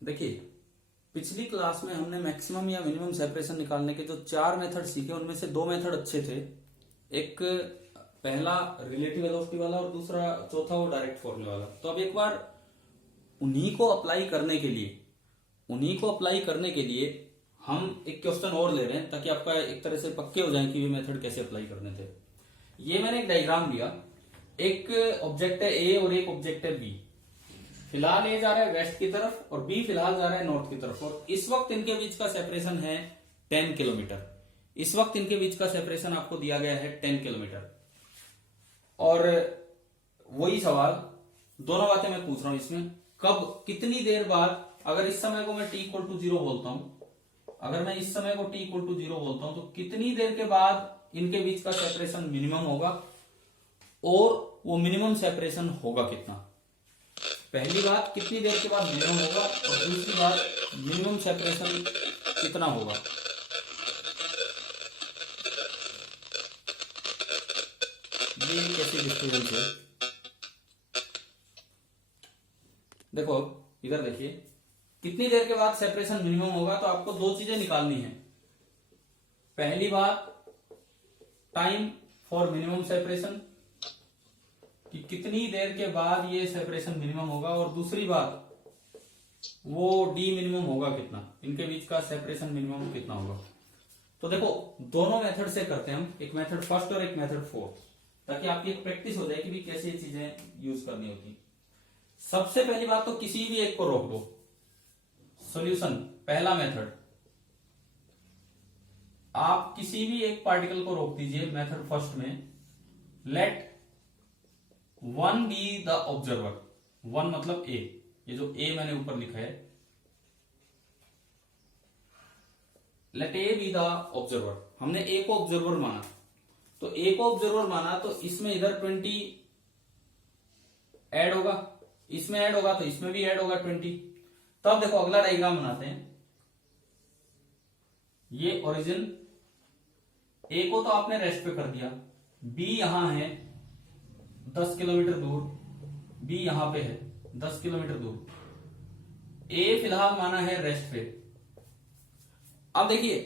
देखिए, पिछली क्लास में हमने मैक्सिमम या मिनिमम सेपरेशन निकालने के जो 4 मेथड सीखे, उनमें से 2 मेथड अच्छे थे। एक पहला रिलेटिव वेलोसिटी वाला और दूसरा चौथा वो डायरेक्ट फॉर्मूला वाला। तो अब एक बार उन्हीं को अप्लाई करने के लिए हम एक क्वेश्चन और ले रहे हैं, ताकि आपका एक तरह से पक्के हो जाए कि ये मेथड कैसे अप्लाई करने थे। ये मैंने एक डायग्राम लिया, एक ऑब्जेक्ट है ए और एक ऑब्जेक्ट है बी। फिलहाल ए जा रहा है वेस्ट की तरफ और बी फिलहाल जा रहा है नॉर्थ की तरफ, और इस वक्त इनके बीच का सेपरेशन है 10 किलोमीटर। इस वक्त इनके बीच का सेपरेशन आपको दिया गया है 10 किलोमीटर। और वही सवाल, दोनों बातें मैं पूछ रहा हूं इसमें, कब कितनी देर बाद, अगर इस समय को मैं t=0 बोलता हूं, अगर मैं इस समय को t=0 बोलता हूं, तो कितनी देर के बाद इनके बीच का सेपरेशन मिनिमम होगा, और वो मिनिमम सेपरेशन होगा कितना। पहली बात, कितनी देर के बाद मिनिमम होगा, और दूसरी बात, मिनिमम सेपरेशन कितना होगा। ये कैसी डिस्टर्बेंस है, देखो इधर देखिए, कितनी देर के बाद सेपरेशन मिनिमम होगा, तो आपको दो चीजें निकालनी है। पहली बात, टाइम फॉर मिनिमम सेपरेशन, कि कितनी देर के बाद ये सेपरेशन मिनिमम होगा, और दूसरी बात, वो डी मिनिमम होगा कितना, इनके बीच का सेपरेशन मिनिमम कितना होगा। तो देखो, दोनों मेथड से करते हैं हम, एक मेथड फर्स्ट और एक मेथड फोर्थ, ताकि आपकी एक प्रैक्टिस हो जाए कि भी कैसे ये चीजें यूज करनी होती। सबसे पहली बात तो किसी भी एक को रोक दो। सॉल्यूशन, पहला मेथड, आप किसी भी एक पार्टिकल को रोक दीजिए मेथड फर्स्ट में। लेट 1 बी द ऑब्जर्वर, 1 मतलब ए, ये जो ए मैंने ऊपर लिखा है, let A be the observer. हमने ए को ऑब्जर्वर माना, तो ए को ऑब्जर्वर माना तो इसमें इधर 20 ऐड होगा, इसमें ऐड होगा तो इसमें भी ऐड होगा 20। तब देखो अगला डायग्राम बनाते हैं। ये ओरिजिन, ए को तो आपने रेस्ट पे कर दिया, बी यहां है 10 किलोमीटर दूर, बी यहां पे है 10 किलोमीटर दूर, ए फिलहाल माना है रेस्ट पे। अब देखिए,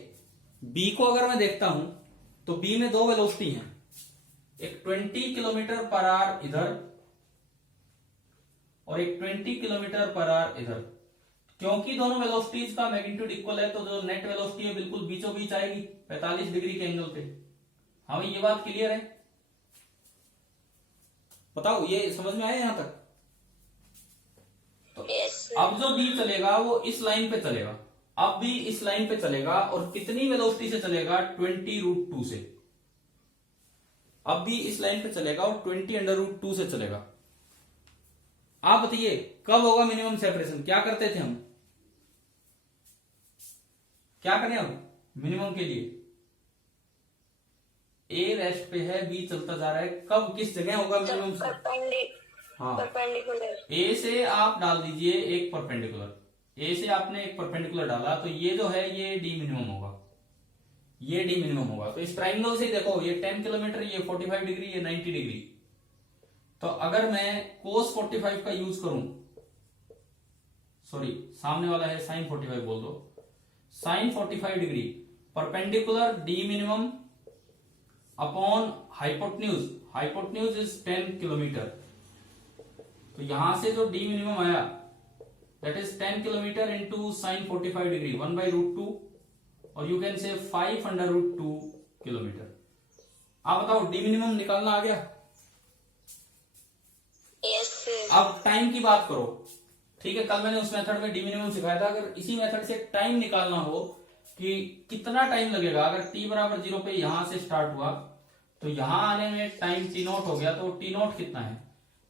बी को अगर मैं देखता हूं तो बी में दो वेलोसिटी हैं, एक 20 किलोमीटर पर आवर इधर और एक 20 किलोमीटर पर आवर इधर। क्योंकि दोनों वेलोसिटीज का मैग्नीट्यूड इक्वल है, तो जो नेट वेलोसिटी है बिल्कुल बीचों बीच आएगी 45 डिग्री के एंगल पे। हाँ भाई, ये बात क्लियर है, बताओ ये समझ में आया यहां तक। तो अब जो बी चलेगा वो इस लाइन पे चलेगा, अब भी इस लाइन पे चलेगा, और कितनी वेलोसिटी से चलेगा, 20√2 से। अब भी इस लाइन पे चलेगा और 20√2 से चलेगा। आप बताइए कब होगा मिनिमम सेपरेशन, क्या करते थे हम, क्या करें अब मिनिमम के लिए। ए रेस्ट पे है, बी चलता जा रहा है, कब किस जगह होगा मिनिमम। हाँ, ए से आप डाल दीजिए एक परपेंडिकुलर, ए से आपने एक परपेंडिकुलर डाला, तो ये जो है ये डी मिनिमम होगा, ये डी मिनिमम होगा। तो इस ट्राइंगल से देखो, ये 10 किलोमीटर, ये 45 डिग्री, ये 90 डिग्री। तो अगर मैं cos 45 का यूज करूं, सॉरी सामने वाला है sin 45 बोल दो, sin 45 degree perpendicular D minimum upon hypotenuse, hypotenuse is 10 kilometre. तो यहां से जो डी मिनिमम आया that is 10 kilometre into sin 45 degree 1/√2, और यू कैन से 5/√2 किलोमीटर। आप बताओ डी मिनिमम निकालना आ गया। अब टाइम की बात करो, ठीक है, कल मैंने उस मेथड में डी मिनिमम सिखाया था। अगर इसी मेथड से टाइम निकालना हो कि कितना टाइम लगेगा, अगर t बराबर 0 पे यहां से स्टार्ट हुआ तो यहां आने में टाइम t0 हो गया, तो t0 कितना है।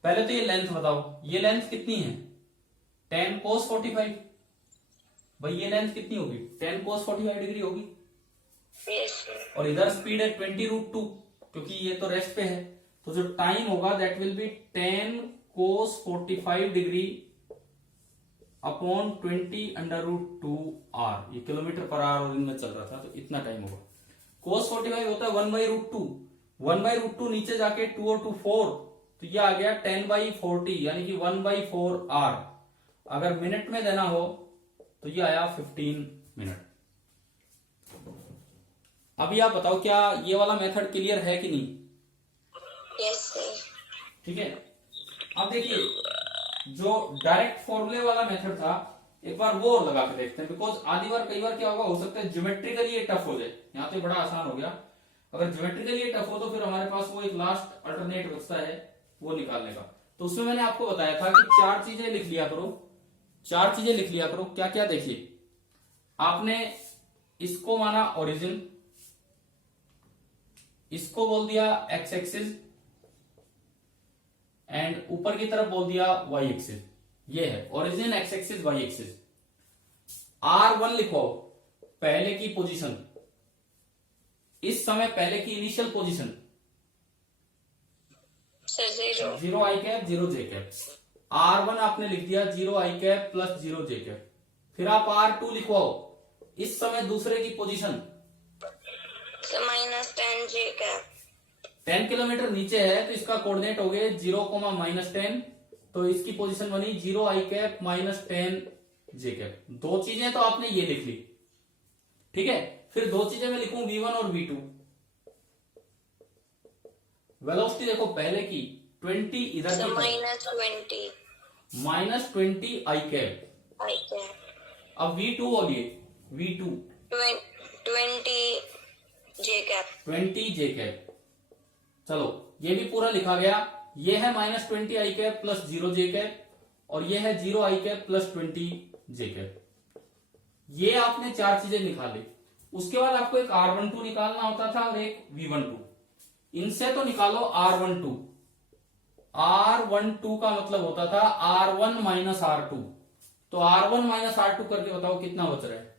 पहले तो ये लेंथ बताओ, ये लेंथ कितनी है, 10 cos 45। भाई ये लेंथ कितनी होगी, 10 cos 45 डिग्री होगी। और इधर स्पीड है 20√2, क्योंकि ये तो रेस्ट पे है, तो जो टाइम होगा that will be 10 cos 45 degree upon 20√2 R. ये किलोमीटर पर आवर में चल रहा था, तो इतना टाइम होगा। cos 45 होता है 1/√2, 1/√2 नीचे जाके 2 और 2 4, तो ये आ गया 10/40, यानी कि 1/4 आर। अगर मिनट में देना हो तो ये आया 15 मिनट। अभी आप बताओ क्या ये वाला मेथड क्लियर है कि नहीं? Yes sir. ठीक है, अब देखिए जो डायरेक्ट फॉर्मूले वाला मेथड था एक बार वो और लगा के देखते हैं, बिकॉज आधी बार कई बार क्या होगा, हो सकता है ज्योमेट्रिकली ये टफ हो जाए। यहाँ तो बड़ा आसान हो गया, अगर ज्योमेट्रिकली ये टफ हो तो फिर हमारे पास वो एक लास्ट अल्टरनेट बचता है वो निकालने का। तो उसमें मैंने आपको बताया था कि 4 चीजें लिख लिया करो, 4 चीजें लिख लिया करो। क्या क्या देखिए, आपने इसको माना ओरिजिन, इसको बोल दिया एक्स एक्सिस, एंड ऊपर की तरफ बोल दिया वाई एक्सिस। ये है origin, X axis, Y axis. R1 लिखो, पहले की पोजीशन, इस समय पहले की initial position sir 0 I cap 0 J cap. R1 आपने लिख दिया 0 I cap plus 0 J cap. फिर आप R2 लिखवाओ, इस समय दूसरे की पोजीशन -10 जे कैप। 10 किलोमीटर नीचे है तो इसका कोऑर्डिनेट हो गए 0, -10, तो इसकी पोजीशन बनी 0 आई कैप -10 जे कैप। 2 चीजें तो आपने ये लिख ली, ठीक है। फिर 2 चीजें मैं लिखूं V1 और V2। वेलोसिटी देखो पहले की 20 इधर की -20 आई कैप। आई कैप। अब V2 बोलिए, V2 20 जे कैप। 20 जे कैप। चलो ये भी पूरा लिखा गया। ये है -20 आई कैप प्लस 0 जे कैप, और ये है 0 I cap plus 20 J cap. ये आपने 4 चीजें निकाली। उसके बाद आपको एक R12 निकालना होता था और एक V12। इनसे तो निकालो R12। R12 का मतलब होता था R1 माइनस R2। तो R1 माइनस R2 करके बताओ कितना बच रहा है,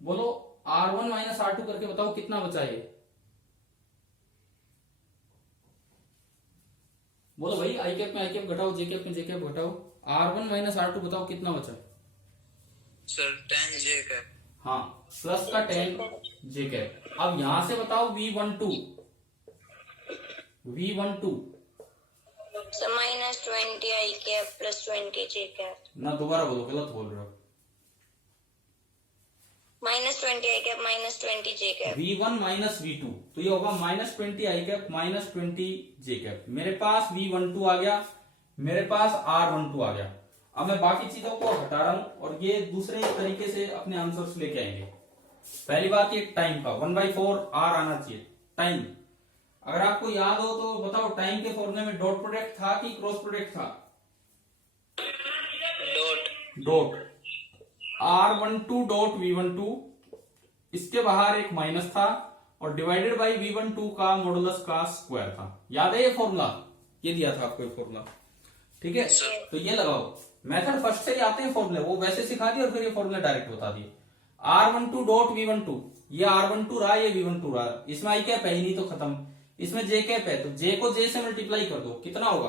बोलो। R1 माइनस R2 करके बताओ कितना बचा है, बोलो भाई। आई कैप में आई कैप घटाओ, जे कैप में जे कैप घटाओ। R1 माइनस R2 बताओ कितना बचा सर 10 जे कैप। हाँ, प्लस का 10 जे कैप। अब यहां से बताओ V12 -20 आई कैप प्लस 20 जे कैप। ना, दोबारा बोलो, गलत बोल रहे हो। -20 आई कैप -20 जे कैप। V1 माइनस V2, तो ये होगा -20 आई कैप -20 जे कैप। मेरे पास V12 आ गया, मेरे पास R12 आ गया। अब मैं बाकी चीजों को हटा रहा हूं और ये दूसरे तरीके से अपने आंसर्स लेके आएंगे। पहली बात ये टाइम का 1/4 R आना चाहिए। टाइम अगर आपको याद हो तो बताओ, टाइम के फॉर्मूले में डॉट प्रोडक्ट था कि क्रॉस प्रोडक्ट था? डॉट। R12 डॉट V12, इसके बाहर एक माइनस था और डिवाइडेड बाई V12 का मॉडुलस का स्क्वायर था। याद है ये फॉर्मूला? ये दिया था आपको ये फॉर्मूला, ठीक है। तो ये लगाओ। मेथड फर्स्ट से ही आते हैं फॉर्मूले, वो वैसे सिखा दिए और फिर ये फॉर्मूला डायरेक्ट बता दिए। R12 डॉट V12, ये R12 रहा, ये V12 रहा। इसमें आई कैप है ही नहीं तो खत्म। इसमें जे कैप है तो जे को जे से मल्टीप्लाई कर दो, कितना होगा?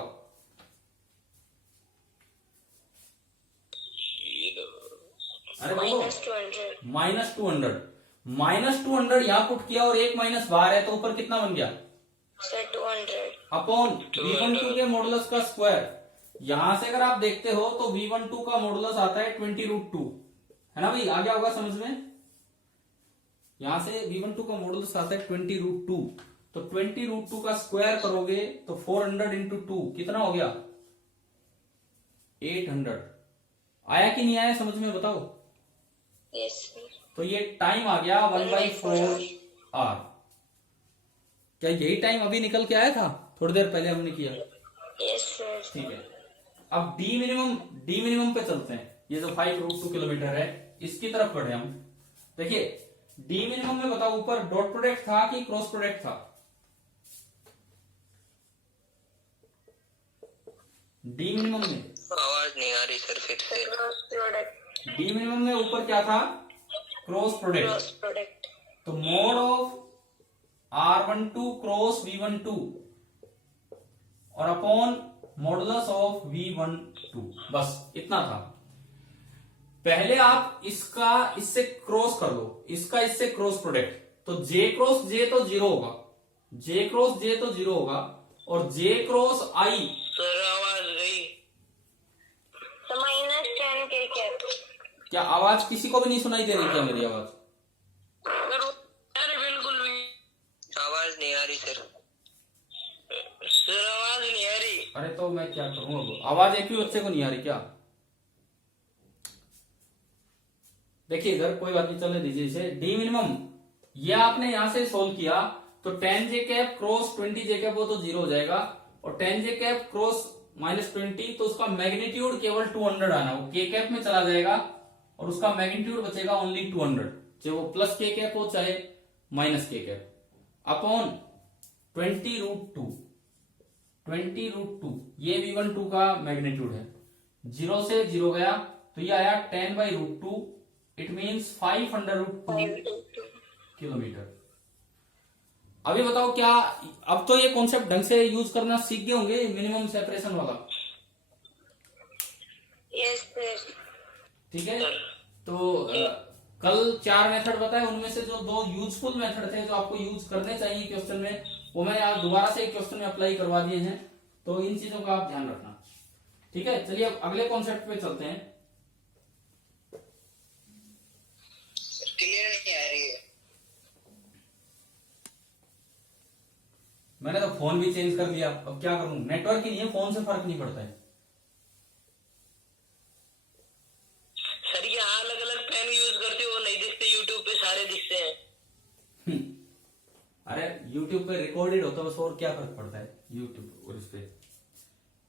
अरे -200 -200 यहां पुट किया और एक माइनस बाहर है तो ऊपर कितना बन गया? सर 200 अपॉन V12 के मॉडुलस का स्क्वायर। यहां से अगर आप देखते हो तो V12 का मॉडुलस आता है 20√2, है ना भाई? आ गया होगा समझ में? यहां से V12 का मॉडुलस आता है 20√2, तो 20√2 का स्क्वायर करोगे तो 400 इंटू 2 कितना हो गया? 800। आया कि नहीं आया समझ में, बताओ। Yes sir. तो ये टाइम आ गया 1/4 R। क्या यही टाइम अभी निकल के आया था थोड़ी देर पहले हमने किया? Yes sir. ठीक है। अब डी मिनिमम पे चलते हैं। ये जो 5√2 किलोमीटर है इसकी तरफ बढ़े हम। देखिए डी मिनिमम में बताओ, ऊपर डॉट प्रोडक्ट था कि क्रॉस प्रोडक्ट था? डी मिनिमम में आवाज नहीं आ रही सर, फिर से। Cross product. डी मिनिमम में ऊपर क्या था? Cross product. तो mod of R12 cross V12 और अपॉन मॉडुलस ऑफ V12, बस इतना था। पहले आप इसका इससे क्रॉस कर लो, इसका इससे क्रॉस प्रोडक्ट, तो J क्रॉस J तो 0 होगा, J क्रॉस J तो 0 होगा, और J क्रॉस I सर आवाज गई। क्या आवाज किसी को भी नहीं सुनाई दे रही क्या मेरी आवाज? अरे बिल्कुल भी आवाज नहीं आ रही सर। सर आवाज नहीं आ रही। अरे तो मैं क्या करूं अब? आवाज एक भी बच्चे को नहीं आ रही क्या? देखिए इधर कोई बात नहीं, चलने दीजिए इसे। डी मिनिमम ये आपने यहां से सोल्व किया तो 10 जे कैप क्रॉस 20 जे कैप वो तो 0 हो जाएगा, और 10 जे कैप क्रॉस -20 तो उसका मैग्नीट्यूड केवल 200 आना, वो के कैप में चला जाएगा और उसका मैग्नीट्यूड बचेगा ओनली 200, चाहे वो प्लस के कैप हो चाहे माइनस के कैप, अपॉन 20√2। 20√2 ये V12 का मैग्नीट्यूड है। 0 से 0 गया तो ये आया 10/√2, इट मीन्स 500√2 किलोमीटर। अभी बताओ क्या अब तो ये कॉन्सेप्ट ढंग से यूज करना सीख गए होंगे मिनिमम सेपरेशन वाला? Yes sir. ठीक है, तो कल 4 मेथड बताए, उनमें से जो 2 यूजफुल मेथड थे जो आपको यूज करने चाहिए क्वेश्चन में, वो मैंने आज दोबारा से क्वेश्चन में अप्लाई करवा दिए हैं, तो इन चीजों का आप ध्यान रखना। ठीक है, चलिए अब अगले कॉन्सेप्ट पे चलते हैं। क्लियर नहीं आ रही है। मैंने तो फोन भी चेंज कर दिया, अब क्या करूं? नेटवर्क ही नहीं है, फोन से फर्क नहीं पड़ता है। सर यहाँ अलग अलग पेन यूज करते हो, नहीं दिखते, यूट्यूब पे सारे दिखते हैं। अरे YouTube पे रिकॉर्डेड होता है बस, और क्या फर्क पड़ता है YouTube और इस पे।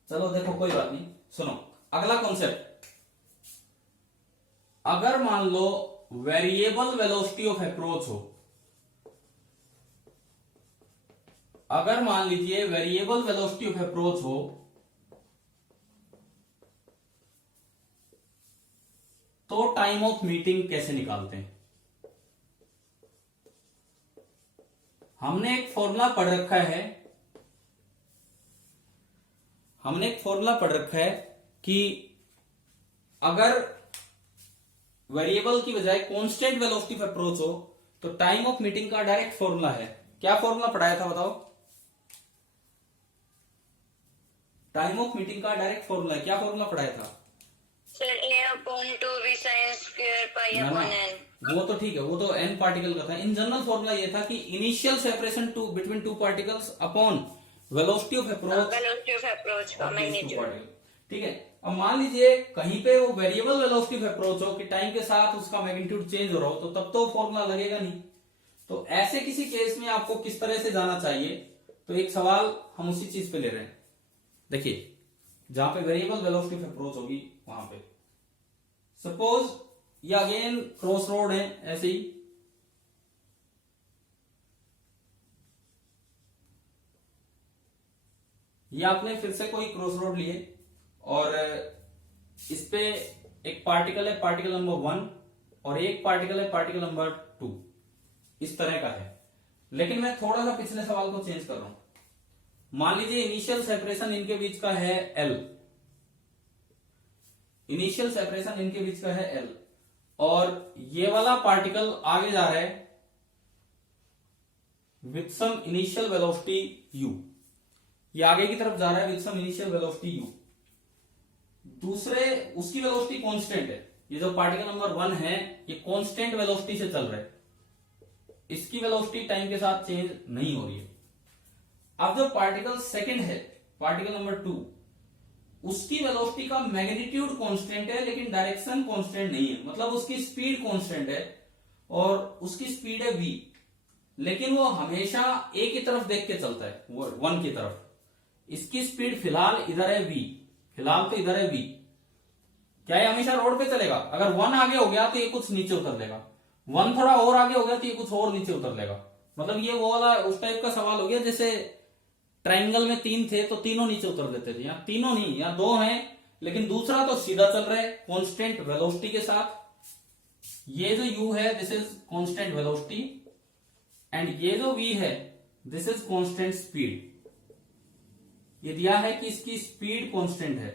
चलो देखो कोई बात नहीं, सुनो अगला कॉन्सेप्ट। अगर मान लो वेरिएबल वेलोसिटी ऑफ अप्रोच हो, अगर मान लीजिए वेरिएबल वेलोसिटी ऑफ अप्रोच हो, तो टाइम ऑफ मीटिंग कैसे निकालते हैं? हमने एक फॉर्मूला पढ़ रखा है, कि अगर वेरिएबल की बजाय कांस्टेंट वेलोसिटी ऑफ अप्रोच हो तो टाइम ऑफ मीटिंग का डायरेक्ट फॉर्मूला है। क्या फॉर्मूला पढ़ाया था बताओ? टाइम ऑफ मीटिंग का डायरेक्ट फॉर्मूला है, क्या फॉर्मूला पढ़ाया था? Sir A/2 sin square pi ना, upon n। वो तो ठीक है, वो तो n पार्टिकल का था। इन जनरल फॉर्मूला ये था कि initial separation between 2 particles upon velocity of approach velocity of approach का मैग्नीट्यूड। ठीक है, अब मान लीजिए कहीं पे वो वेरिएबल वेलोसिटी ऑफ अप्रोच हो कि टाइम के साथ उसका मैग्नीट्यूड चेंज हो रहा हो, तो तब तो फॉर्मूला लगेगा नहीं। तो ऐसे किसी केस में आपको किस तरह से जाना चाहिए? तो एक सवाल हम उसी चीज पे ले रहे हैं। देखिए जहां पे वेरिएबल वेलोसिटी ऑफ अप्रोच होगी वहां पे सपोज ये अगेन क्रॉस रोड है, ऐसे ही ये आपने फिर से कोई क्रॉस रोड लिए और इस पे एक पार्टिकल है, पार्टिकल नंबर 1, और एक पार्टिकल है, पार्टिकल नंबर 2, इस तरह का है। लेकिन मैं थोड़ा सा पिछले सवाल को चेंज कर रहा हूं। मान लीजिए इनिशियल सेपरेशन इनके बीच का है L, इनिशियल सेपरेशन इनके बीच का है L, और ये वाला पार्टिकल आगे जा रहा है with some initial velocity u, ये आगे की तरफ जा रहा है with some initial velocity u। दूसरे उसकी वेलोसिटी कांस्टेंट है, ये जो पार्टिकल नंबर 1 है ये कांस्टेंट वेलोसिटी से चल रहा है, इसकी वेलोसिटी टाइम के साथ चेंज नहीं हो रही है। अब जो पार्टिकल सेकंड है, पार्टिकल नंबर 2, उसकी वेलोसिटी का मैग्नीट्यूड कांस्टेंट है लेकिन डायरेक्शन कांस्टेंट नहीं है, मतलब उसकी स्पीड कांस्टेंट है और उसकी स्पीड है v, लेकिन वो हमेशा a की तरफ देख के चलता है, वो 1 की तरफ। इसकी स्पीड फिलहाल इधर है v, फिलहाल तो इधर है v। क्या ये हमेशा रोड पे चलेगा? अगर 1 आगे हो गया तो ये कुछ नीचे उतर लेगा, 1 थोड़ा और आगे हो गया तो ये कुछ और नीचे उतर लेगा। मतलब ये वो वाला उस टाइप का सवाल हो गया जैसे ट्रायंगल में 3 थे तो तीनों नीचे उतर देते थे, यहाँ तीनों नहीं, यहाँ 2 हैं लेकिन दूसरा तो सीधा चल रहा है कांस्टेंट वेलोसिटी के साथ। ये जो u है this is constant velocity and ये जो v है दिस इज कांस्टेंट स्पीड। ये दिया है कि इसकी स्पीड कांस्टेंट है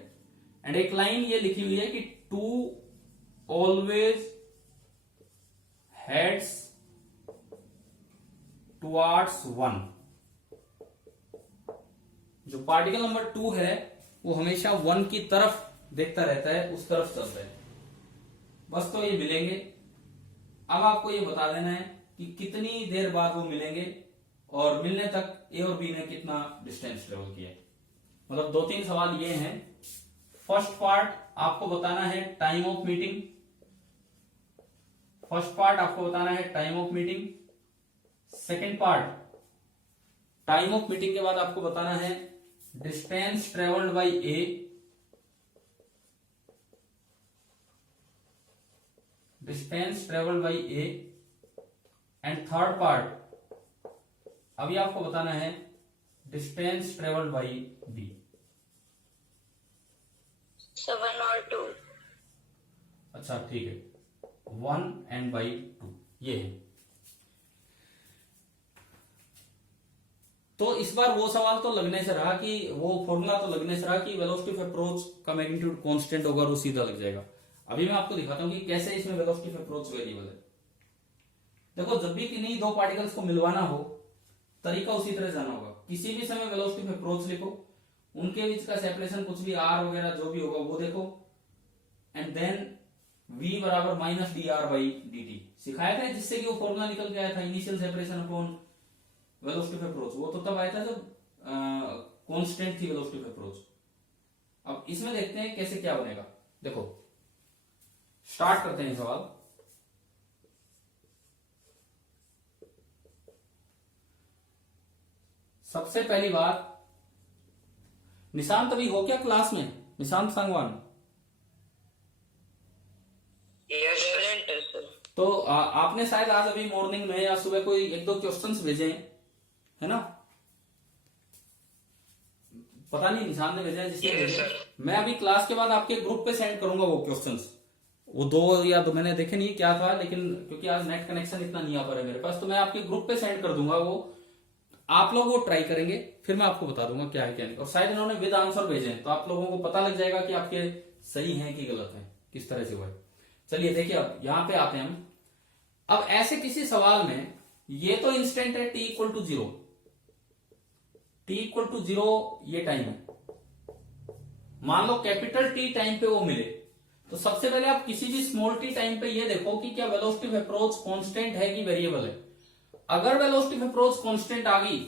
एंड एक लाइन ये लिखी हुई है कि 2 ऑलवेज हेड्स टुवर्ड्स 1। जो पार्टिकल नंबर 2 है वो हमेशा 1 की तरफ देखता रहता है, उस तरफ चलता है। बस तो ये मिलेंगे। अब आपको ये बता देना है कि कितनी देर बाद वो मिलेंगे और मिलने तक ए और बी ने कितना डिस्टेंस ट्रेवल किया है। मतलब 2-3 सवाल ये हैं। फर्स्ट पार्ट आपको बताना है time of meeting. First part आपको बताना है time of meeting. Second part time of meeting के बाद आपको बताना है distance travelled by A. Distance travelled by A. And third part अभी आपको बताना है डिस्टेंस ट्रेवल्ड बाय बी। 7 और 2। अच्छा ठीक है, 1 and by 2 ये है। तो इस बार वो सवाल तो लगने से रहा कि वो फॉर्मूला तो लगने से रहा कि वेलोसिटी ऑफ अप्रोच का मैग्नीट्यूड कांस्टेंट होगा और वो सीधा लग जाएगा। अभी मैं आपको दिखाता हूं कि कैसे इसमें वेलोसिटी ऑफ अप्रोच वेरिएबल है। देखो, जब भी किन्हीं दो पार्टिकल्स को मिलवाना हो तरीका उसी तरह जाना होगा। किसी भी समय वेलोसिटी ऑफ अप्रोच लिखो, उनके बीच का सेपरेशन कुछ भी आर वगैरह जो भी होगा वो देखो, एंड देन v बराबर minus D R by d T सिखाया था, जिससे कि वो फॉर्मूला निकल के आया था initial separation upon velocity of approach. वो तो तब आया था जब कांस्टेंट थी वेलोसिटी ऑफ अप्रोच। अब इसमें देखते हैं कैसे क्या बनेगा। देखो, स्टार्ट करते हैं सवाल। सबसे पहली बात, निशांत अभी हो क्या क्लास में? निशांत संगवान प्रेजेंट है सर। तो आपने शायद आज अभी मॉर्निंग में या सुबह कोई 1-2 क्वेश्चंस भेजे हैं, है ना? पता नहीं निशांत ने भेजा है जिसने भेजा है। मैं अभी क्लास के बाद आपके ग्रुप पे सेंड करूंगा वो क्वेश्चंस। वो 2 या 2 मैंने देखे नहीं क्या था, लेकिन क्योंकि आज नेट कनेक्शन इतना नहीं आ पा रहा है मेरे पास, तो मैं आपके ग्रुप पे सेंड कर दूंगा वो। आप लोग वो ट्राई करेंगे, फिर मैं आपको बता दूंगा क्या है क्या नहीं। और शायद इन्होंने विद आंसर भेजे हैं, तो आप लोगों को पता लग जाएगा कि आपके सही हैं कि गलत हैं, किस तरह से हुआ है। चलिए देखिए, अब यहां पे आते हैं हम। अब ऐसे किसी सवाल में ये तो इंस्टेंट है t equal to 0, t equal to 0 ये टाइम है। मान लो कैपिटल T टाइम पे वो मिले, तो सबसे पहले आप किसी भी स्मॉल t टाइम पे ये देखो कि क्या वेलोसिटी ऑफ अप्रोच कांस्टेंट है कि वेरिएबल है। अगर वेलोसिटी ऑफ अप्रोच कांस्टेंट आ गई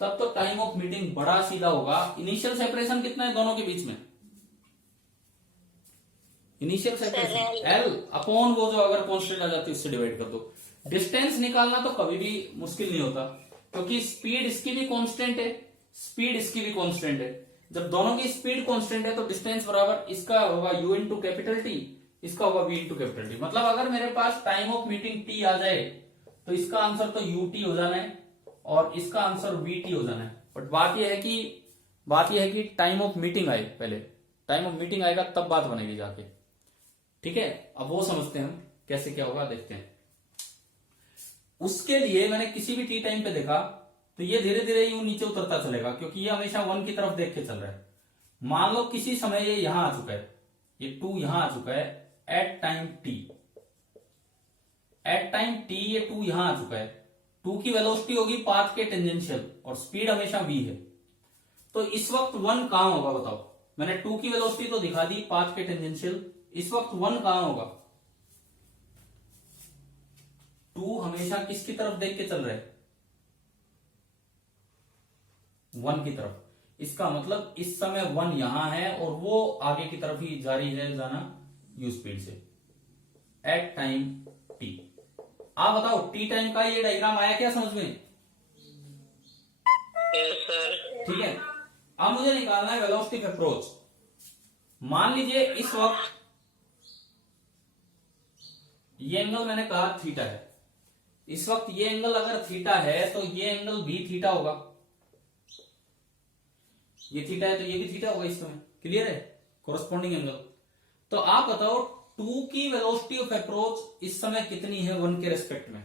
तब तो टाइम ऑफ मीटिंग बड़ा सीधा होगा। इनिशियल सेपरेशन कितना है दोनों के बीच में? इनिशियल सेपरेशन L अपॉन वो जो अगर कांस्टेंट आ जाती है उससे डिवाइड कर दो। डिस्टेंस निकालना तो कभी भी मुश्किल नहीं होता, क्योंकि स्पीड इसकी भी कांस्टेंट है, स्पीड इसकी भी कांस्टेंट है। जब दोनों की स्पीड कांस्टेंट है तो डिस्टेंस बराबर इसका होगा u इंटू कैपिटल टी, इसका होगा v इंटू कैपिटल टी। मतलब अगर मेरे पास टाइम ऑफ मीटिंग t आ जाए तो इसका आंसर तो ut हो जाना है और इसका आंसर vt हो जाना है। बट बात यह है कि टाइम ऑफ मीटिंग आए, पहले टाइम ऑफ मीटिंग आएगा तब बात बनेगी जाके। ठीक है, अब वो समझते हैं हम कैसे क्या होगा, देखते हैं। उसके लिए मैंने किसी भी टी टाइम पे देखा तो ये धीरे धीरे यूं नीचे उतरता चलेगा, क्योंकि ये हमेशा 1 की तरफ देख के चल रहा है। मान लो किसी समय ये यहां आ चुका है, ये 2 यहां आ चुका है at time T. At time T ये 2 यहां आ चुका है। 2 की वेलोसिटी होगी पाथ के टेंजेंशियल और स्पीड हमेशा v है। तो इस वक्त 1 कहां होगा बताओ? मैंने 2 की वेलोसिटी तो दिखा दी पाथ के टेंजेंशियल, इस वक्त 1 कहां होगा? 2 हमेशा किसकी तरफ देख के चल रहे हैं? 1 की तरफ। इसका मतलब इस समय 1 यहां है और वो आगे की तरफ ही जारी है जाना u स्पीड से एट टाइम t। आप बताओ t टाइम का ये डायग्राम आया क्या समझ में? सर ठीक है, अब मुझे निकालना है वेलोसिटी ऑफ अप्रोच। मान लीजिए इस वक्त ये एंगल मैंने कहा थीटा है। इस वक्त ये एंगल अगर थीटा है तो ये एंगल भी थीटा होगा। ये थीटा है तो ये भी थीटा होगा इस समय। क्लियर है? Corresponding angle. तो आप बताओ 2 की वेलोसिटी ऑफ अप्रोच इस समय कितनी है 1 के रेस्पेक्ट में?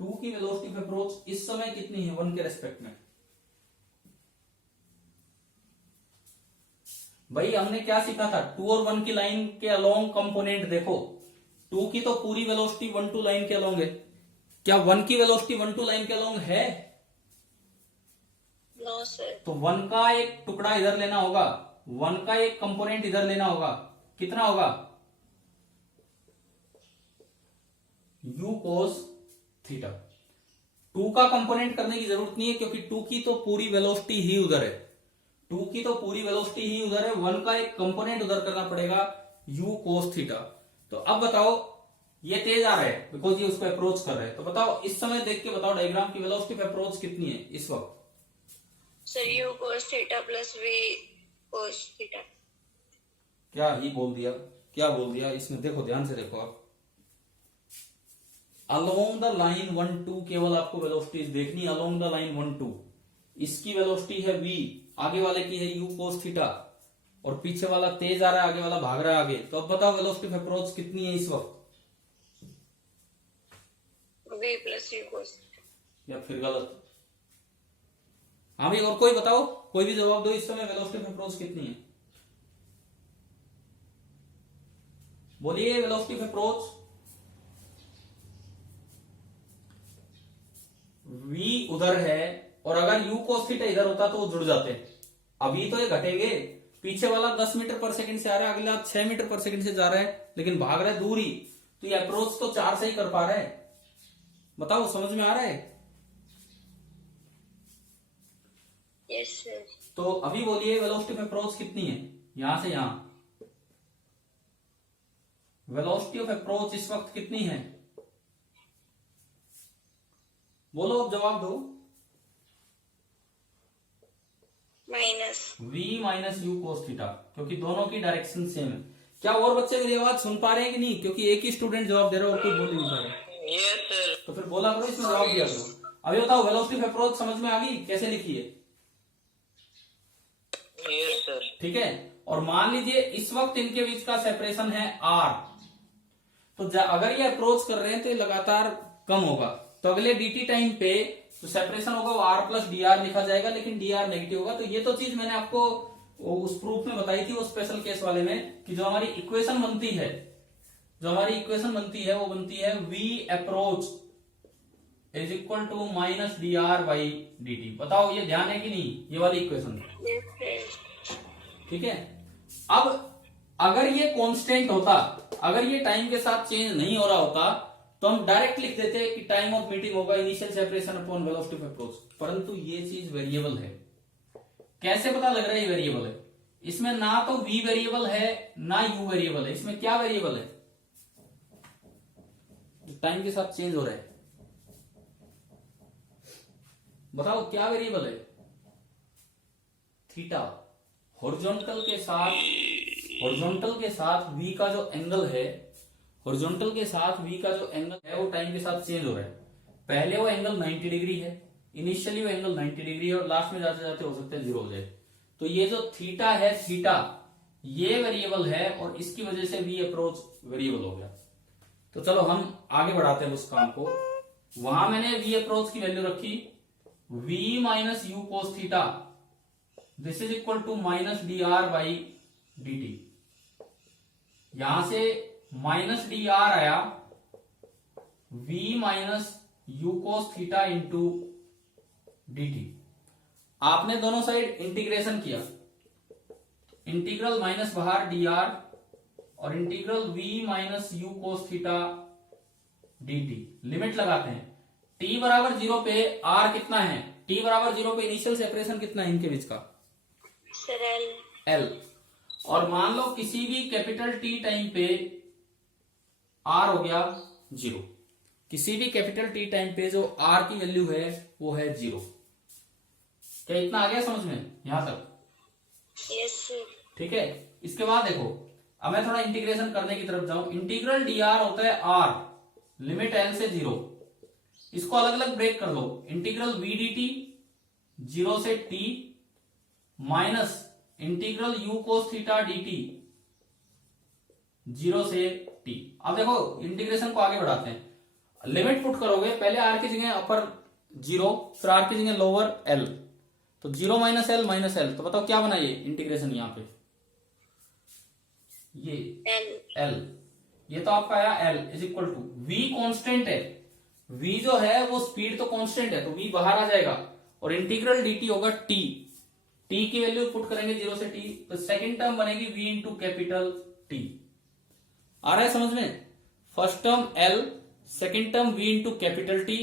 2 की वेलोसिटी ऑफ अप्रोच इस समय कितनी है 1 के रेस्पेक्ट में? भाई हमने क्या सीखा था? 2 और 1 की लाइन के अलोंग कंपोनेंट देखो। 2 की तो पूरी वेलोसिटी 1 2 लाइन के अलोंग है। क्या 1 की वेलोसिटी 1 2 लाइन के अलोंग है? No sir. तो 1 का एक टुकड़ा इधर लेना होगा, 1 का एक कंपोनेंट इधर लेना होगा, कितना होगा u cos थीटा। 2 का कंपोनेंट करने की जरूरत नहीं है क्योंकि 2 की तो पूरी वेलोसिटी ही उधर है, 2 की तो पूरी वेलोसिटी ही उधर है, 1 का एक कंपोनेंट उधर करना पड़ेगा u cos थीटा। तो अब बताओ ये तेज आ रहा है बिकॉज ये उसको अप्रोच कर रहा है, तो बताओ इस समय देख के बताओ डायग्राम की वेलोसिटी ऑफ अप्रोच कितनी है इस वक्त। Sir u cos theta plus v cos theta. क्या ही बोल दिया, क्या बोल दिया इसमें, देखो ध्यान से देखो आप, अलोंग द लाइन 1 2 केवल आपको वेलोसिटी देखनी, अलोंग द लाइन 1 2 इसकी वेलोसिटी है v, आगे वाले की है u cos थीटा, और पीछे वाला तेज आ रहा है, आगे वाला भाग रहा है आगे। तो अब बताओ वेलोसिटी ऑफ अप्रोच कितनी है इस वक्त, v प्लस u cos। या फिर गलत। हाँ भाई, और कोई बताओ, कोई भी जवाब दो, इस समय वेलोसिटी ऑफ अप्रोच कितनी है, बोलिए वेलोसिटी ऑफ अप्रोच। v उधर है और अगर u cos थीटा इधर होता तो वो जुड़ जाते, अभी तो ये घटेंगे, पीछे वाला 10 मीटर पर सेकंड से आ रहा है, अगला 6 मीटर पर सेकंड से जा रहा है, लेकिन भाग रहा है दूर ही, तो ये अप्रोच तो 4 से ही कर पा रहा है। बताओ समझ में आ रहा है। Yes sir. तो अभी बोलिए वेलोसिटी ऑफ अप्रोच कितनी है, यहां से यहां वेलोसिटी ऑफ अप्रोच इस वक्त कितनी है, बोलो अब जवाब दो। Minus v minus u cos theta, क्योंकि दोनों की डायरेक्शन सेम है। क्या और बच्चे मेरी आवाज सुन पा रहे हैं कि नहीं, क्योंकि एक ही स्टूडेंट जवाब दे रहा है और कोई बोल ही नहीं पा रहे। Yes sir. तो फिर बोला करो, इसमें जवाब दिया करो। अभी बताओ वेलोसिटी ऑफ अप्रोच समझ में आ गई, कैसे लिखी है। Yes sir. ठीक है, और मान लीजिए इस वक्त इनके बीच का सेपरेशन है r, तो अगर ये अप्रोच कर रहे हैं तो ये लगातार कम होगा, तो अगले dt टाइम पे तो सेपरेशन होगा वो r प्लस dr लिखा जाएगा, लेकिन dr नेगेटिव होगा। तो ये तो चीज मैंने आपको उस प्रूफ में बताई थी, वो स्पेशल केस वाले में, कि जो हमारी इक्वेशन बनती है, जो हमारी इक्वेशन बनती है वो बनती है v approach is equal to minus dr by dt। बताओ ये ध्यान है कि नहीं, ये वाली इक्वेशन। ठीक है, अब अगर ये कांस्टेंट होता, अगर ये टाइम के साथ चेंज नहीं हो रहा होता, तो हम डायरेक्ट लिख देते कि टाइम ऑफ मीटिंग होगा initial separation upon velocity of approach, परंतु ये चीज वेरिएबल है। कैसे पता लग रहा है ये वेरिएबल है, इसमें ना तो v वेरिएबल है ना u वेरिएबल है, इसमें क्या वेरिएबल है, टाइम के साथ चेंज हो रहा है। बताओ क्या वेरिएबल है, थीटा। हॉरिजॉन्टल के साथ v का जो एंगल है, हॉरिजॉन्टल के साथ v का जो एंगल है वो टाइम के साथ चेंज हो रहा है। पहले वो एंगल 90 डिग्री है, इनिशियली वो एंगल 90 डिग्री है, और लास्ट में जाते जाते हो सकता है 0 हो जाए। तो ये जो थीटा है, थीटा ये वेरिएबल है, और इसकी वजह से v अप्रोच वेरिएबल हो गया। तो चलो हम आगे बढ़ाते हैं उस काम को। वहां मैंने v अप्रोच की वैल्यू रखी v minus u cos theta, this is equal to minus dr by dt। यहां से माइनस dr आया, v minus u cos theta into dt। आपने दोनों साइड इंटीग्रेशन किया, इंटीग्रल माइनस बाहर dr और integral v minus u cos theta dt। Limit लगाते हैं, t बराबर 0 पे r कितना है, t बराबर 0 पे इनिशियल सेपरेशन कितना है इनके बीच का, सर L। और मान लो किसी भी कैपिटल T टाइम पे R हो गया 0, किसी भी कैपिटल T टाइम पे जो R की वैल्यू है वो है 0। क्या इतना आ गया समझ में यहां तक? Yes sir. ठीक है, इसके बाद देखो, अब मैं थोड़ा इंटीग्रेशन करने की तरफ जाऊं। इंटीग्रल dr होता है r, लिमिट L से 0, इसको अलग अलग ब्रेक कर लो। इंटीग्रल v dt 0 से t minus integral u cos theta dt 0 से t। अब देखो इंटीग्रेशन को आगे बढ़ाते हैं, लिमिट पुट करोगे, पहले r की जगह अपर 0, फिर r की जगह लोअर l, तो 0 माइनस एल माइनस एल। तो बताओ क्या बना ये इंटीग्रेशन, यहाँ पे ये l, ये तो आपका आया l is equal to v constant है, v जो है वो स्पीड तो कांस्टेंट है, तो v बाहर आ जाएगा, और इंटीग्रल dt होगा t, t की वैल्यू पुट करेंगे 0 से t, तो सेकंड टर्म बनेगी v इंटू कैपिटल टी। आ रहा है समझ में? First term L, second term v into capital T,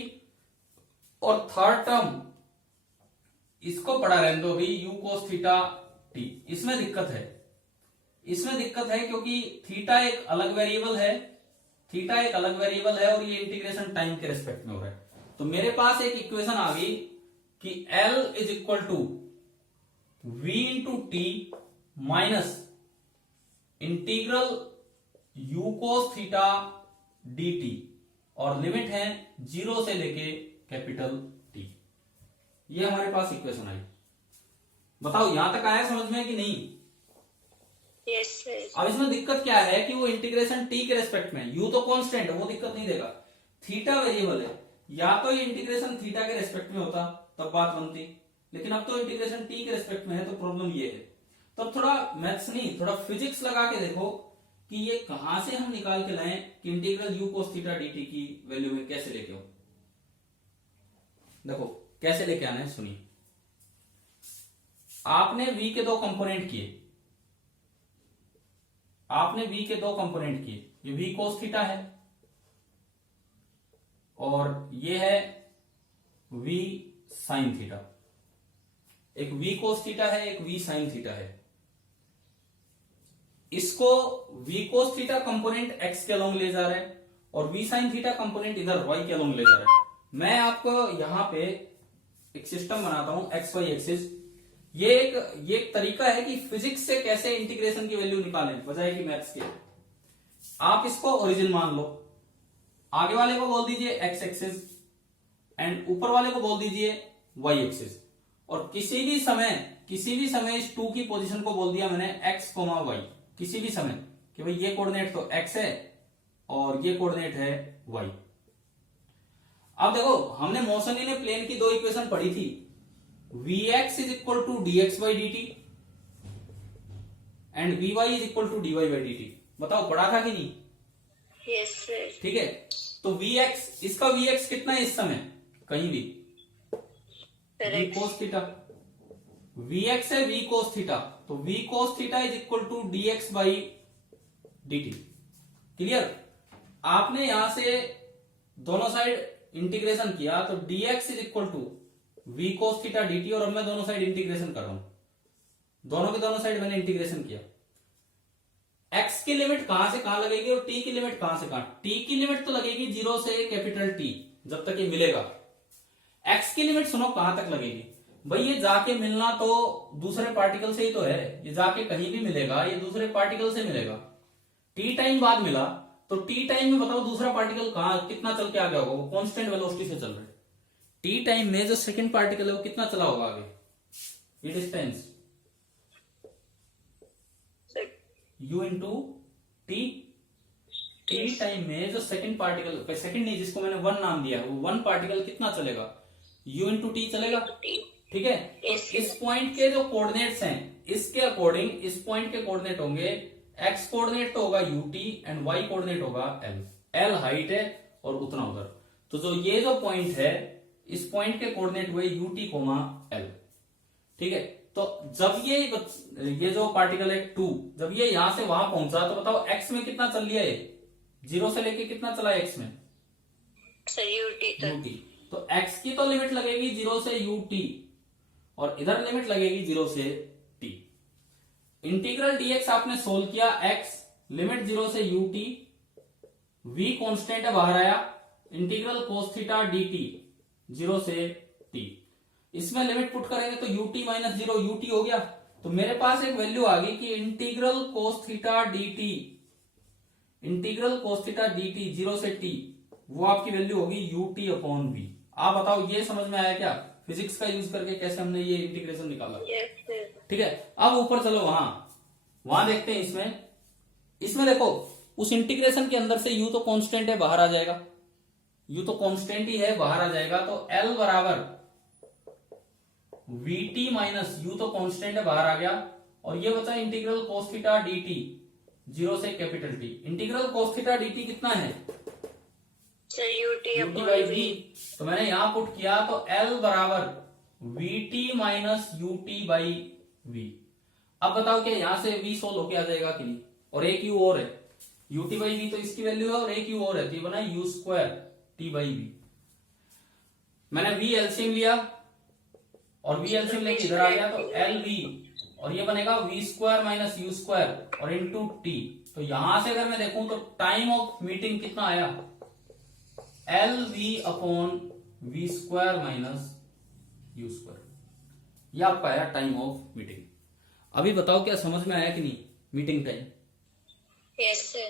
और थर्ड टर्म इसको पढ़ा रहने दो भाई यू कोस थीटा टी। इसमें दिक्कत है, इसमें दिक्कत है क्योंकि थीटा एक अलग वेरिएबल है, थीटा एक अलग वेरिएबल है और ये इंटीग्रेशन टाइम के रेस्पेक्ट में हो रहा है। तो मेरे पास एक इक्वेशन आ गई कि L is equal to v into t minus integral u cos theta d t, और लिमिट है 0 से लेके कैपिटल टी। ये हमारे पास इक्वेशन आई। बताओ यहां तक आया समझ में कि नहीं? Yes sir. अब इसमें दिक्कत क्या है कि वो इंटीग्रेशन टी के रेस्पेक्ट में, यू तो कांस्टेंट है वो दिक्कत नहीं देगा, थीटा वेरिएबल है। या तो ये इंटीग्रेशन थीटा के रेस्पेक्ट में होता तब बात बनती, लेकिन अब तो इंटीग्रेशन टी के रेस्पेक्ट में है, तो प्रॉब्लम ये है। तो थोड़ा मैथ्स नहीं, थोड़ा फिजिक्स लगा के देखो कि ये कहां से हम निकाल के लाएं कि integral u cos theta D की वैल्यू में कैसे लेके आओ। देखो कैसे लेके आना है, सुनिए। आपने v के दो कंपोनेंट किए, आपने v के दो कंपोनेंट किए, ये v कोस थीटा है और ये है v साइन थीटा। एक v कोस थीटा है, एक v साइन थीटा है। इसको v cos theta component x के अलोंग ले जा रहे हैं और v साइन थीटा कंपोनेंट इधर y के अलोंग ले जा रहे हैं। मैं आपको यहां पे एक सिस्टम बनाता हूं एक्स वाई एक्सिस। ये एक तरीका है कि फिजिक्स से कैसे इंटीग्रेशन की वैल्यू निकालें बजाय कि मैथ्स के। आप इसको ओरिजिन मान लो, आगे वाले को बोल दीजिए एक्स एक्सिस एंड ऊपर वाले को बोल दीजिए वाई एक्सिस, और किसी भी समय इस 2 की पोजीशन को बोल दिया मैंने एक्स कोमा वाई, किसी भी समय कि भाई ये कोऑर्डिनेट तो एक्स है और ये कोऑर्डिनेट है वाई। अब देखो हमने मोशन इन ए प्लेन की दो इक्वेशन पढ़ी थी, Vx is equal to dx by dt and Vy is equal to dy by dt। बताओ पढ़ा था कि नहीं? Yes sir. ठीक है, तो Vx, इसका Vx कितना है इस समय? कहीं भी v cos थीटा, Vx है v cos थीटा, तो v cos theta is equal to dx by dt। Clear? आपने यहां से दोनों साइड इंटीग्रेशन किया तो dx is equal to v cos theta dt, और अब मैं दोनों साइड इंटीग्रेशन कर रहा हूं, दोनों के दोनों साइड मैंने इंटीग्रेशन किया। x की लिमिट कहां से कहां लगेगी और t की लिमिट कहां से कहां? t की लिमिट तो लगेगी 0 से कैपिटल T जब तक ये मिलेगा। x की लिमिट सुनो कहां तक लगेगी भाई, ये जाके मिलना तो दूसरे पार्टिकल से ही तो है, ये जाके कहीं भी मिलेगा, ये दूसरे पार्टिकल से मिलेगा। t टाइम बाद मिला तो t टाइम में बताओ दूसरा पार्टिकल कहां कितना चल के आ गया होगा? वो कांस्टेंट वेलोसिटी से चल रहा है। t टाइम में जो सेकंड पार्टिकल है वो कितना चला होगा आगे? ये distance u into T. T time में जो सेकंड पार्टिकल, सेकंड नहीं जिसको मैंने 1 नाम दिया, वो 1 पार्टिकल कितना चलेगा? u इंटू टी चलेगा। ठीक है, तो इस पॉइंट के जो कोऑर्डिनेट्स हैं इसके अकॉर्डिंग इस पॉइंट के कोऑर्डिनेट होंगे, x कोऑर्डिनेट तो होगा ut एंड y कोऑर्डिनेट होगा l हाइट है और उतना उधर। तो जो ये जो पॉइंट है इस पॉइंट के कोऑर्डिनेट हुए ut कोमा l। ठीक है, तो जब ये जो पार्टिकल है 2 जब ये यहां से वहां पहुंचा तो बताओ x में कितना चल लिया है? 0 से लेके कितना चला है x में? सर ut तो x की तो लिमिट लगेगी 0 से ut और इधर लिमिट लगेगी 0 से t। इंटीग्रल dx आपने सोल्व किया, x लिमिट 0 से ut, v कांस्टेंट है बाहर आया, इंटीग्रल cos थीटा dt 0 से t। इसमें लिमिट पुट करेंगे तो ut माइनस 0 ut हो गया। तो मेरे पास एक वैल्यू आ गई कि integral cos theta dt, integral cos theta dt 0 से t, वो आपकी वैल्यू होगी ut अपॉन v। आप बताओ ये समझ में आया क्या? फिजिक्स का यूज करके कैसे हमने ये इंटीग्रेशन निकाला। ठीक है, अब ऊपर चलो, वहां देखते हैं। इसमें देखो उस इंटीग्रेशन के अंदर से u तो कांस्टेंट है बाहर आ जाएगा, u तो कांस्टेंट ही है बाहर आ जाएगा, तो l बराबर vt माइनस u तो कांस्टेंट है बाहर आ गया, और ये बचा इंटीग्रल cos थीटा dt 0 से capital T। Integral cos theta dt कितना है? Sir ut by v। तो मैंने यहां पुट किया तो l बराबर vt minus ut by v। अब बताओ क्या यहां से v सोल्व होके आ जाएगा कि नहीं? और एक यू और है, यू टी बाई वी तो इसकी वैल्यू है और एक यू और है, तो ये बना u square t by v. मैंने वी एलसीएम लिया और वी एलसीएम लेके इधर आ गया तो एल वी, और ये बनेगा v square minus u square और इनटू टी। तो यहां से अगर मैं देखूं तो टाइम ऑफ मीटिंग कितना आया, l v upon v square minus u square, यह आपका आया टाइम ऑफ मीटिंग। अभी बताओ क्या समझ में आया कि नहीं मीटिंग टाइम? Yes sir.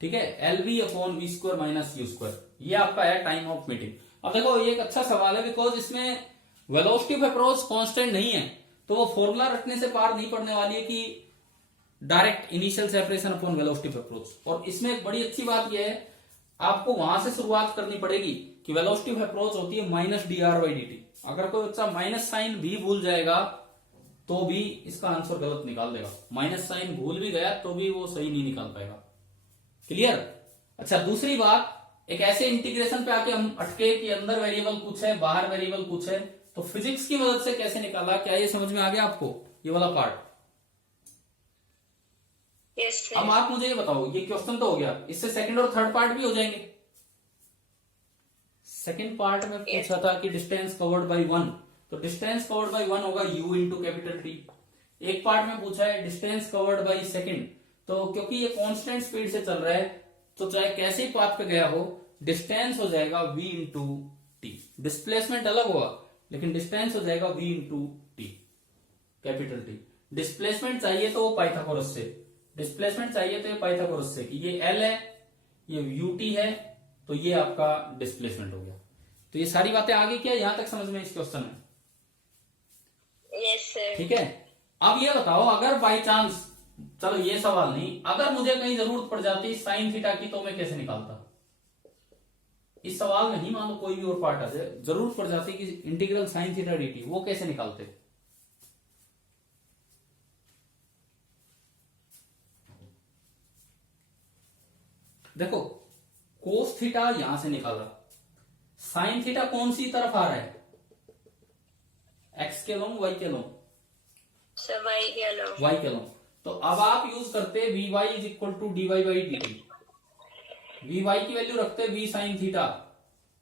ठीक है, l v upon v square minus u square, ये आपका है टाइम ऑफ मीटिंग। अब देखो ये एक अच्छा सवाल है बिकॉज इसमें वेलोसिटी ऑफ अप्रोच कांस्टेंट नहीं है, तो वो फॉर्मूला रटने से पार नहीं पड़ने वाली है कि direct initial separation upon velocity of approach. और इसमें एक बड़ी अच्छी बात यह है, आपको वहां से शुरुआत करनी पड़ेगी कि वेलोसिटी ऑफ अप्रोच होती है minus D R by d T. अगर कोई बच्चा माइनस साइन भी भूल जाएगा तो भी इसका आंसर गलत निकाल देगा, माइनस साइन भूल भी गया तो भी वो सही नहीं निकाल पाएगा। क्लियर? अच्छा, दूसरी बात, एक ऐसे इंटीग्रेशन पे आके हम अटके कि अंदर वेरिएबल कुछ है बाहर वेरिएबल कुछ है, तो फिजिक्स की मदद से कैसे निकाला, क्या ये समझ में आ गया आपको ये वाला पार्ट? Yes sir. अब आप मुझे ये बताओ, ये क्वेश्चन तो हो गया, इससे सेकंड और थर्ड पार्ट भी हो जाएंगे। सेकंड पार्ट में पूछा था कि डिस्टेंस कवर्ड बाय 1, तो डिस्टेंस कवर्ड बाय 1 होगा u इंटू कैपिटल टी। एक पार्ट में पूछा है डिस्टेंस कवर्ड बाय सेकंड, तो क्योंकि ये कांस्टेंट स्पीड से चल रहा है तो चाहे कैसे ही पाथ पे गया हो डिस्टेंस हो जाएगा v इंटू टी। डिस्प्लेसमेंट अलग होगा लेकिन डिस्टेंस हो जाएगा v into T capital T. Displacement चाहिए तो वो पाइथागोरस से, डिस्प्लेसमेंट चाहिए तो ये पाइथागोरस से कि ये l है ये ut है, तो ये आपका डिस्प्लेसमेंट हो गया। तो ये सारी बातें आगे क्या यहां तक समझ में इस क्वेश्चन में? Yes sir. ठीक है, अब ये बताओ अगर बाई चांस, चलो ये सवाल नहीं, अगर मुझे कहीं जरूरत पड़ जाती साइन थीटा की तो मैं कैसे निकालता? इस सवाल में नहीं, मान लो कोई भी और पार्ट आ जाए, जरूरत पड़ जाती कि इंटीग्रल साइन थीटा dt, वो कैसे निकालते? देखो कोस थीटा यहां से निकाला, साइन थीटा कौन सी तरफ आ रहा है, एक्स के लॉन्ग वाई के लॉन्ग? सर वाई के अलावा। वाई के लॉन्ग। तो अब आप यूज करते v y is equal to d y by d t. V y की वैल्यू रखते v sine theta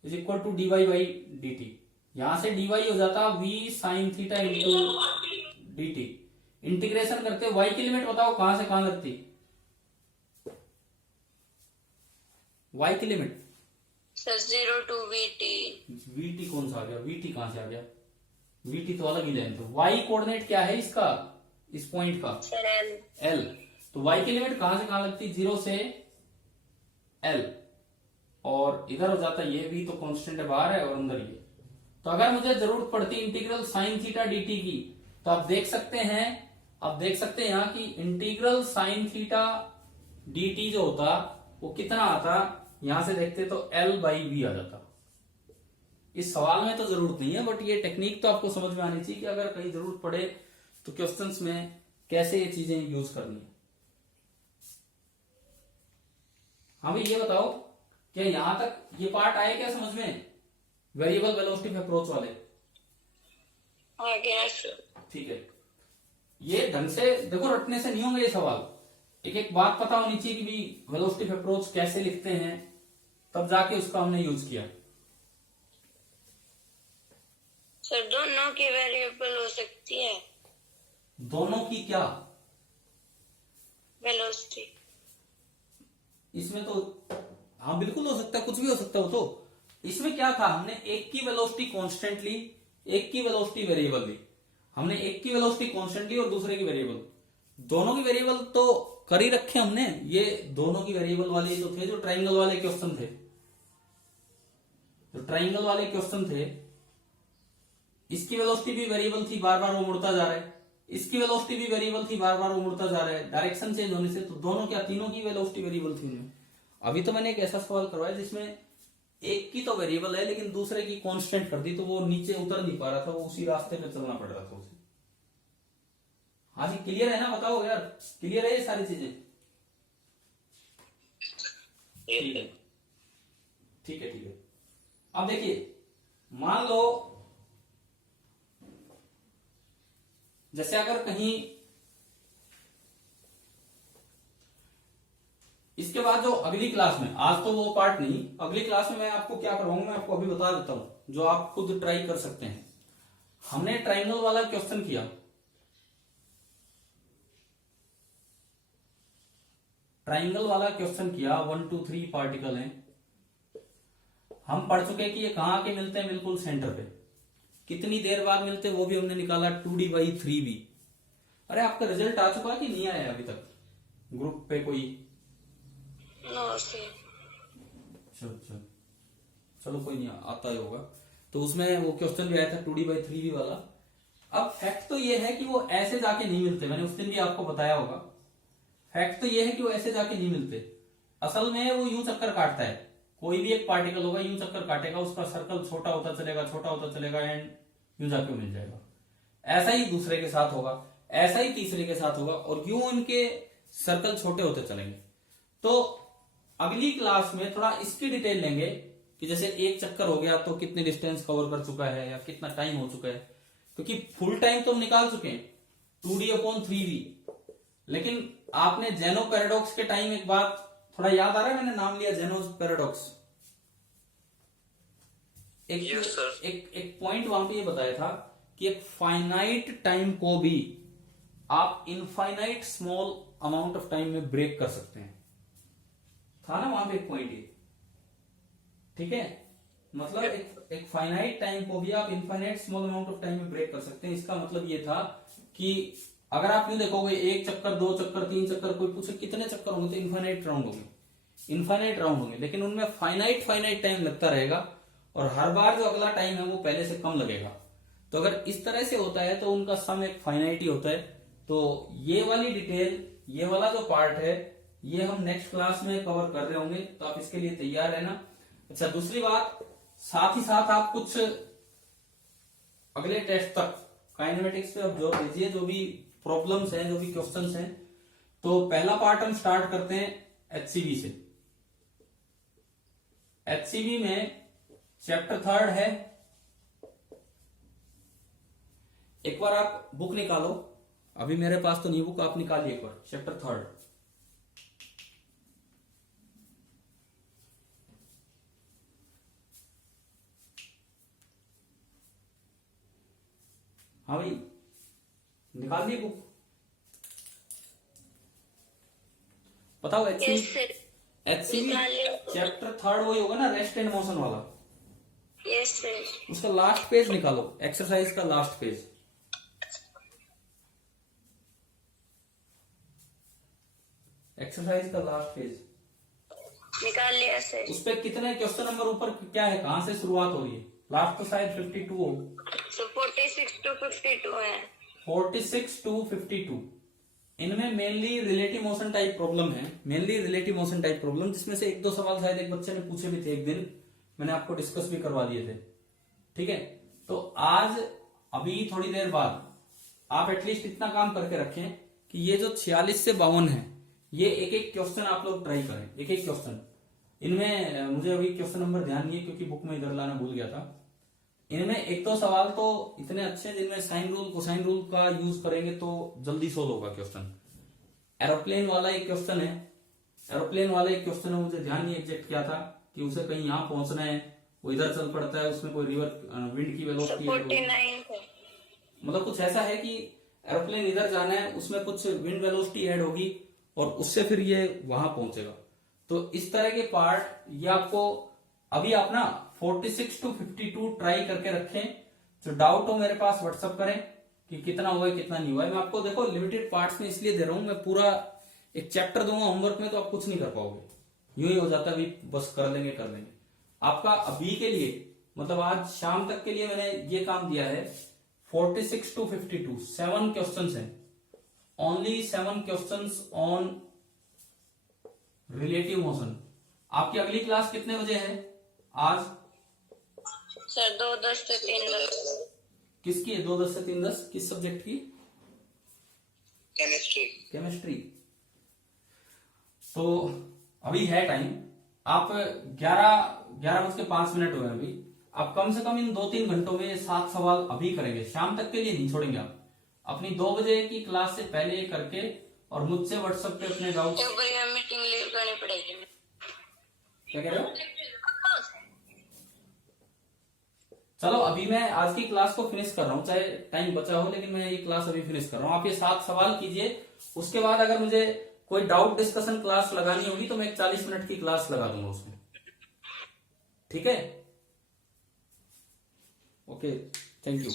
is equal to d y by d t. यहां से डी वाई हो जाता v sine theta into d t. Integration करते y की लिमिट बताओ कहां से कहां लगती? वाई की लिमिट सर 0 टू वीटी। वीटी कौन सा आ गया, वीटी कहां से आ गया? वीटी तो अलग ही लेंथ है। वाई कोऑर्डिनेट क्या है इसका, इस पॉइंट का? Sir L. एल। तो वाई की लिमिट कहां से कहां लगती? 0 से एल, और इधर हो जाता ये भी तो कांस्टेंट है बाहर है और अंदर ये। तो अगर मुझे जरूरत पड़ती इंटीग्रल साइन थीटा dt की, तो आप देख सकते हैं, यहां कि इंटीग्रल साइन थीटा dt जो होता वो कितना आता, यहां से देखते तो एल बाई वी आ जाता। इस सवाल में तो जरूरत नहीं है बट ये टेक्निक तो आपको समझ में आनी चाहिए कि अगर कहीं जरूरत पड़े तो क्वेश्चंस में कैसे ये चीजें यूज करनी है। हमें ये बताओ कि यहां तक ये पार्ट आए क्या समझ में, वेरिएबल वेलोसिटी ऑफ अप्रोच वाले? आ गया सर। ठीक है, ये ढंग से देखो, रटने से नहीं होंगे ये सवाल। एक एक बात पता होनी चाहिए कि भी वेलोसिटी ऑफ अप्रोच कैसे लिखते हैं, तब जाके उसका हमने यूज किया। सर दोनों की वेरिएबल हो सकती है, दोनों की क्या? वेलोसिटी। इसमें तो हाँ बिल्कुल हो सकता है, कुछ भी हो सकता है। वो तो इसमें क्या था, हमने एक की वेलोसिटी कांस्टेंट ली, एक की वेलोसिटी वेरिएबल ली। हमने एक की वेलोसिटी कांस्टेंट ली और दूसरे की वेरिएबल, दोनों की वेरिएबल तो कर ही रखे हमने। ये दोनों की वेरिएबल वाले तो थे जो ट्राइंगल वाले क्वेश्चन थे, जो ट्राइंगल वाले क्वेश्चन थे। इसकी वेलोसिटी भी वेरिएबल थी, बार बार वो मुड़ता जा रहा है। इसकी वेलोसिटी भी वेरिएबल थी, बार बार वो मुड़ता जा रहा है डायरेक्शन चेंज होने से। तो दोनों क्या, तीनों की वेलोसिटी वेरिएबल थी उनमें। अभी तो मैंने एक ऐसा सवाल करवाया जिसमें एक की तो वेरिएबल है लेकिन दूसरे की कांस्टेंट कर दी, तो वो नीचे उतर नहीं पा रहा था, वो उसी रास्ते पे चलना पड़ रहा था उसे। हाँ जी, क्लियर है ना? बताओ यार, क्लियर है ये सारी चीजें? ठीक है, ठीक है, ठीक है। अब देखिए, मान लो जैसे अगर कहीं इसके बाद जो अगली क्लास में, आज तो वो पार्ट नहीं, अगली क्लास में मैं आपको क्या करवाऊंगा, मैं आपको अभी बता देता हूं, जो आप खुद ट्राई कर सकते हैं। हमने ट्राइंगल वाला क्वेश्चन किया, ट्राइंगल वाला क्वेश्चन किया, 1 2 3 पार्टिकल हैं। हम पढ़ चुके कि ये कहां के मिलते हैं, बिल्कुल सेंटर पे। कितनी देर बाद मिलते हैं वो भी हमने निकाला, 2d/3b। अरे आपका रिजल्ट आ चुका है कि नहीं आया अभी तक ग्रुप पे कोई? No sir. अच्छा, चलो कोई नहीं, आता ही होगा। तो उसमें वो क्वेश्चन भी आया था 2d/3b वाला। अब फैक्ट तो ये है कि वो ऐसे जाके नहीं मिलते, मैंने उस दिन भी आपको बताया होगा। फैक्ट तो ये है कि वो ऐसे जाके नहीं मिलते, असल में वो यूं चक्कर काटता है। कोई भी एक पार्टिकल होगा, यूं चक्कर काटेगा, उसका सर्कल छोटा होता चलेगा एंड यूं जाके मिल जाएगा। ऐसा ही दूसरे के साथ होगा, ऐसा ही तीसरे के साथ होगा, और यूं उनके सर्कल छोटे होते चलेंगे। तो अगली क्लास में थोड़ा इसकी डिटेल लेंगे कि जैसे एक चक्कर हो गया तो कितने डिस्टेंस कवर कर चुका है या कितना टाइम हो चुका है, क्योंकि फुल टाइम तो हम निकाल चुके हैं 2d/3v। लेकिन आपने जेनो पैराडॉक्स के टाइम एक बात थोड़ा याद आ रहा है, मैंने नाम लिया जेनो पैराडॉक्स। Yes, sir. एक पॉइंट वहां पे ये बताया था कि एक फाइनाइट टाइम को भी आप infinite small amount of time में ब्रेक कर सकते हैं, था ना वहां पे एक पॉइंट ये, ठीक है। मतलब एक फाइनाइट टाइम को भी आप infinite small amount of time में ब्रेक कर सकते हैं। इसका मतलब ये था कि अगर आप यूं देखोगे, एक चक्कर, दो चक्कर, तीन चक्कर, कोई पूछे कितने चक्कर होंगे तो इनफाइनाइट राउंड होंगे, लेकिन उनमें फाइनाइट टाइम लगता रहेगा, और हर बार जो अगला टाइम है वो पहले से कम लगेगा। तो अगर इस तरह से होता है तो उनका सम एक फाइनाइट ही होता है। तो ये वाली डिटेल, ये वाला जो पार्ट है, ये हम नेक्स्ट क्लास में कवर कर रहे होंगे, तो आप इसके लिए तैयार रहना। अच्छा, दूसरी बात, साथ ही साथ आप कुछ अगले टेस्ट तक काइनेमेटिक्स पे अब जोर दीजिए, जो भी प्रॉब्लम्स हैं, जो भी क्वेश्चंस हैं। तो पहला पार्ट हम स्टार्ट करते हैं एचसीवी से। एचसीवी में चैप्टर 3 है। एक बार आप बुक निकालो, अभी मेरे पास तो नहीं बुक, आप निकालिए एक बार चैप्टर 3। हाँ भाई, निकाल दिए बुक? बताओ यस सर। एचसीवी चैप्टर 3 वही होगा ना, रेस्ट एंड मोशन वाला? Yes sir. उसका लास्ट पेज निकालो, एक्सरसाइज का लास्ट पेज। एक्सरसाइज का लास्ट पेज निकाल लिया सर। उस पे कितने क्वेश्चन नंबर ऊपर क्या है, कहां से शुरुआत हो रही है? लास्ट तो शायद 52 हो। सो 46 to 52 है। 46 to 52। इनमें mainly relative motion type problem है, जिसमें से एक दो सवाल शायद एक बच्चे ने पूछे भी थे, एक दिन मैंने आपको डिस्कस भी करवा दिए थे, ठीक है। तो आज अभी थोड़ी देर बाद आप एटलीस्ट इतना काम करके रखें कि ये जो 46 से 52 है, ये एक एक क्वेश्चन आप लोग ट्राई करें, एक एक क्वेश्चन। इनमें मुझे अभी क्वेश्चन नंबर ध्यान नहीं है क्योंकि बुक में इधर लाना भूल गया था। इनमें एक दो सवाल तो इतने अच्छे जिनमें साइन रूल कोसाइन रूल का यूज करेंगे तो जल्दी सोल्व होगा क्वेश्चन। एरोप्लेन वाला एक क्वेश्चन है, मुझे ध्यान नहीं एग्जैक्ट क्या था कि उसे कहीं यहाँ पहुंचना है, वो इधर चल पड़ता है, उसमें कोई रिवर विंड की वेलोसिटी, 49 है। मतलब कुछ ऐसा है कि एरोप्लेन इधर जाना है, उसमें कुछ विंड वेलोसिटी ऐड होगी और उससे फिर ये वहां पहुंचेगा। तो इस तरह के पार्ट ये आपको अभी आप ना 46 to 52 ट्राई करके रखें। जो डाउट हो मेरे पास व्हाट्सअप करें कि कितना हुआ है कितना नहीं हुआ है। मैं आपको देखो लिमिटेड पार्ट्स में इसलिए दे रहा हूं, मैं पूरा एक चैप्टर दूंगा होमवर्क में तो आप कुछ नहीं कर पाओगे, यूं ही हो जाता है बस कर लेंगे। आपका अभी के लिए मतलब आज शाम तक के लिए मैंने ये काम दिया है 46 to 52 7 क्वेश्चंस हैं, only 7 questions on relative motion. आपकी अगली क्लास कितने बजे है आज? सर 2:10 से 3:10। किसकी है? 2:10 से 3:10 किस सब्जेक्ट की? केमिस्ट्री। तो अभी है टाइम, आप 11:05 हुए अभी। आप कम से कम इन 2-3 घंटों में 7 सवाल अभी करेंगे, शाम तक के लिए नहीं छोड़ेंगे। आप अपनी 2 बजे की क्लास से पहले करके और मुझसे व्हाट्सएप पे अपने डाउट। तो भैया मीटिंग लीव करनी पड़ेगी। क्या कह रहे हो? चलो अभी मैं आज की क्लास को फिनिश कर रहा हूँ, चाहे टाइम बचा हो, लेकिन मैं ये क्लास अभी फिनिश कर रहा हूँ। आप ये 7 सवाल कीजिए, उसके बाद अगर मुझे कोई डाउट डिस्कशन क्लास लगानी होगी तो मैं एक 40 मिनट की क्लास लगा दूंगा उसमें। ठीक है, ओके, थैंक यू।